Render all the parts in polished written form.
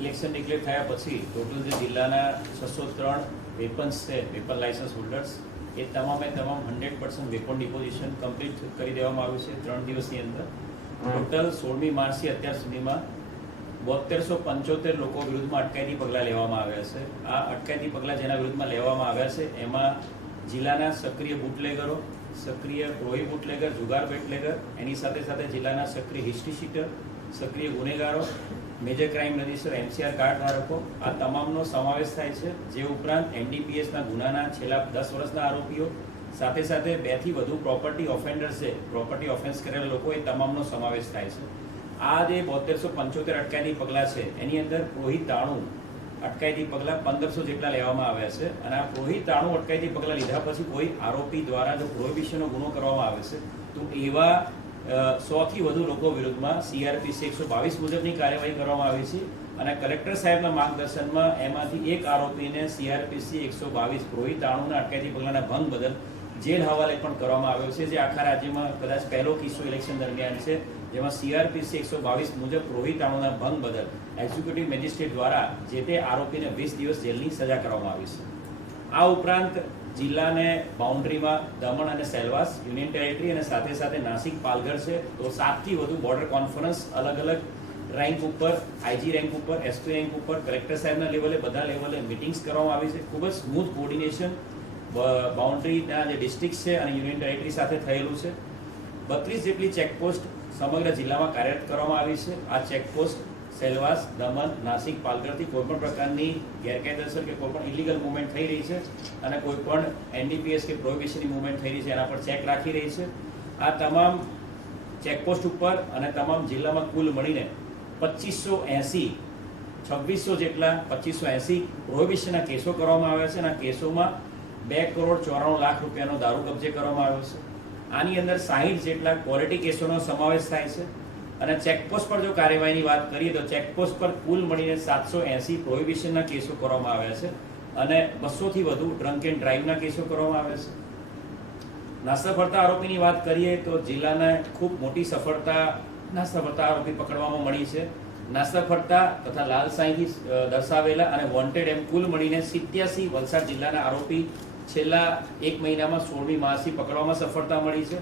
Election declare થયા પછી total જે જિલ્લાના 603 વેપન્સ છે, વેપન લાયસન્સ હોલ્ડર્સ, એ તમામે તમામ 100% વેપન ડિપોઝિશન કમ્પ્લીટ કરી દેવામાં આવ્યું છે 3 દિવસની અંદર. ટોટલ 16મી માર્ચથી અત્યાર સુધીમાં 7275 લોકો વિરુદ્ધમાં અટકાયતી પગલાં લેવામાં આવ્યા છે. આ અટકાયતી પગલાં જેના વિરુદ્ધમાં લેવામાં આવ્યા છે એમાં જિલ્લાના સક્રિય બુટલેગરો, સક્રિય પ્રોહી બુટલેગર, જુગાર બુટલેગર, એની સાથે સાથે જિલ્લાના સક્રિય હિસ્ટ્રી શીટર, સક્રિય ગુનેગારો, major crime register MCR card ધારકો, આ તમામનો સમાવેશ થાય છે. જે ઉપરાંત NDPSના ગુનાના છેલ્લા 10 વર્ષના આરોપીઓ, સાથે સાથે 2 થી વધુ પ્રોપર્ટી ઓફેન્ડર્સ છે, પ્રોપર્ટી ઓફેન્સ કરેલા લોકો, એ તમામનો સમાવેશ થાય છે. આ જે 7275 અટકાયતી પગલાં છે એની અંદર પ્રોહી 93 અટકાયતી પગલાં 1500 જેટલા લેવામાં આવ્યા છે. અને આ પ્રોહી 93 અટકાયતી પગલાં લીધા પછી કોઈ આરોપી દ્વારા જો પ્રોહિબિશનનો ગુનો કરવામાં આવે છે તો એવા 100 થી વધુ લોકો વિરુદ્ધમાં CRPC 122 મુજબની કાર્યવાહી કરવામાં આવી છે. અને કલેક્ટર સાહેબના માર્ગદર્શનમાં એમાંથી એક આરોપીને CRPC 122 પ્રોહી 93ના અટકાયતી પગલાંના ભંગ બદલ જેલ હવાલે પણ કરવામાં આવ્યો છે. જે આખા રાજ્યમાં કદાચ પહેલો કિસ્સો ઇલેક્શન દરમિયાન છે જેમાં CRPC 122 મુજબ પ્રોહી 93ના ભંગ બદલ એક્ઝિક્યુટિવ મેજિસ્ટ્રેટ દ્વારા જે તે આરોપીને 20 દિવસ જેલની સજા કરવામાં આવી છે. આ ઉપરાંત જિલ્લાને બાઉન્ડ્રીમાં દમણ અને સેલવાસ યુનિયન ટેરેટરી અને સાથે સાથે નાસિક, પાલઘર છે. તો 7 થી વધુ બોર્ડર કોન્ફરન્સ અલગ અલગ રેન્ક ઉપર, IG રેન્ક ઉપર, SP રેન્ક ઉપર, કલેક્ટર સાહેબના લેવલે, બધા લેવલે મિટિંગ્સ કરવામાં આવી છે. ખૂબ જ સ્મૂથ કોર્ડિનેશન બાઉન્ડ્રીના જે ડિસ્ટ્રિક્ટ છે અને યુનિયન ટેરેટરી સાથે થયેલું છે. 32 જેટલી ચેકપોસ્ટ સમગ્ર જિલ્લામાં કાર્યરત કરવામાં આવી છે. આ ચેકપોસ્ટ સેલવાસ, દમણ, નાસિક, પાલઘરથી કોઈપણ પ્રકારની ગેરકાયદેસર કે કોઈપણ ઇલીગલ મુવમેન્ટ થઈ રહી છે અને કોઈપણ NDPS કે પ્રોહિબિશનની મુવમેન્ટ થઈ રહી છે એના પર ચેક રાખી રહી છે. આ તમામ ચેકપોસ્ટ ઉપર અને તમામ જિલ્લામાં કુલ મળીને 2680 જેટલા 2580 પ્રોહિબિશનના કેસો કરવામાં આવ્યા છે. અને આ કેસોમાં 2,94,00,000 રૂપિયાનો દારૂ કબજે કરવામાં આવ્યો છે. આની અંદર 60 જેટલા ક્વોલિટી કેસોનો સમાવેશ થાય છે. અને ચેકપોસ્ટ પર જો કાર્યવાહીની વાત કરીએ તો ચેકપોસ્ટ પર કુલ મળીને 780 પ્રોહિબિશનના કેસો કરવામાં આવ્યા છે. અને 200 થી વધુ ડ્રંક એન્ડ ડ્રાઈવના કેસો કરવામાં આવ્યા છે. નાસ્તા ફરતા આરોપીની વાત કરીએ તો જિલ્લાને ખૂબ મોટી સફળતા નાસ્તા ફરતા આરોપી પકડવામાં મળી છે. નાસ્તા ફરતા તથા લાલ સાઈથી દર્શાવેલા અને વોન્ટેડ એમ કુલ મળીને 87 વલસાડ જિલ્લાના આરોપી છેલ્લા 1 મહિનામાં 16મી માર્ચથી પકડવામાં સફળતા મળી છે.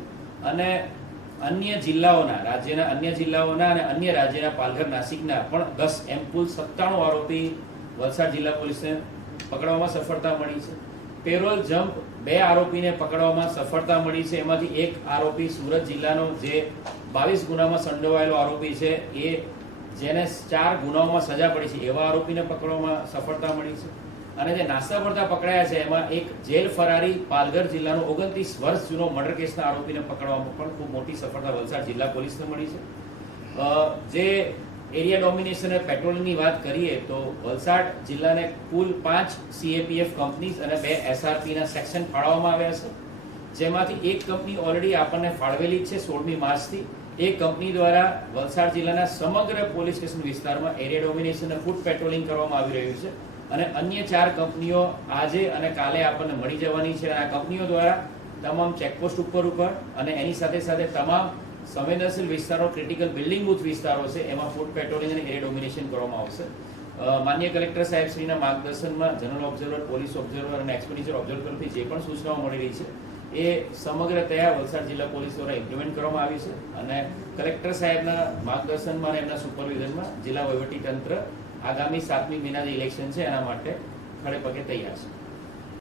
અને અન્ય જિલ્લાઓના અને અન્ય રાજ્યના પાલઘર, નાસિકના પણ 10 એમ કુલ 97 આરોપી વલસાડ જિલ્લા પોલીસને પકડવામાં સફળતા મળી છે. પેરોલ જમ્પ 2 આરોપીને પકડવામાં સફળતા મળી છે. એમાંથી એક આરોપી સુરત જિલ્લાનો જે 22 ગુનામાં સંડોવાયેલો આરોપી છે, એ જેને 4 ગુનાઓમાં સજા પડી છે એવા આરોપીને પકડવામાં સફળતા મળી છે. અને જે નાસ્તા ફરતા પકડાયા છે એમાં એક જેલ ફરારી પાલઘર જિલ્લાનો 29 વર્ષ જૂનો મર્ડર કેસના આરોપીને પકડવામાં પણ ખૂબ મોટી સફળતા વલસાડ જિલ્લા પોલીસને મળી છે. જે એરિયા ડોમિનેશન અને પેટ્રોલિંગની વાત કરીએ તો વલસાડ જિલ્લાને કુલ 5 CAPF કંપનીઝ અને 2 SRPના સેક્શન ફાળવવામાં આવ્યા છે. જેમાંથી એક કંપની ઓલરેડી આપણને ફાળવેલી જ છે 16મી માર્ચથી. એ કંપની દ્વારા વલસાડ જિલ્લાના સમગ્ર પોલીસ સ્ટેશન વિસ્તારમાં એરિયા ડોમિનેશન અને ફૂટ પેટ્રોલિંગ કરવામાં આવી રહ્યું છે. અને અન્ય 4 કંપનીઓ આજે અને કાલે આપણને મળી જવાની છે. આ કંપનીઓ દ્વારા તમામ ચેકપોસ્ટ ઉપર અને એની સાથે સાથે તમામ સંવેદનશીલ વિસ્તારો, ક્રિટિકલ બિલ્ડિંગ બુથ વિસ્તારો છે એમાં ફૂટ પેટ્રોલિંગ અને એરિયા ડોમિનેશન કરવામાં આવશે. માન્ય કલેક્ટર સાહેબશ્રીના માર્ગદર્શનમાં જનરલ ઓબ્ઝર્વર, પોલીસ ઓબ્ઝર્વર અને એક્સપેન્ડિચર ઓબ્ઝર્વર તરફથી જે પણ સૂચનાઓ મળી રહી છે એ સમગ્રતયા વલસાડ જિલ્લા પોલીસ દ્વારા ઇમ્પ્લિમેન્ટ કરવામાં આવી છે. અને કલેક્ટર સાહેબના માર્ગદર્શનમાં અને એમના સુપરવિઝનમાં જિલ્લા વહીવટી તંત્ર આગામી 7મી મહિના જે ઇલેક્શન છે એના માટે ખડે પગે તૈયાર છે.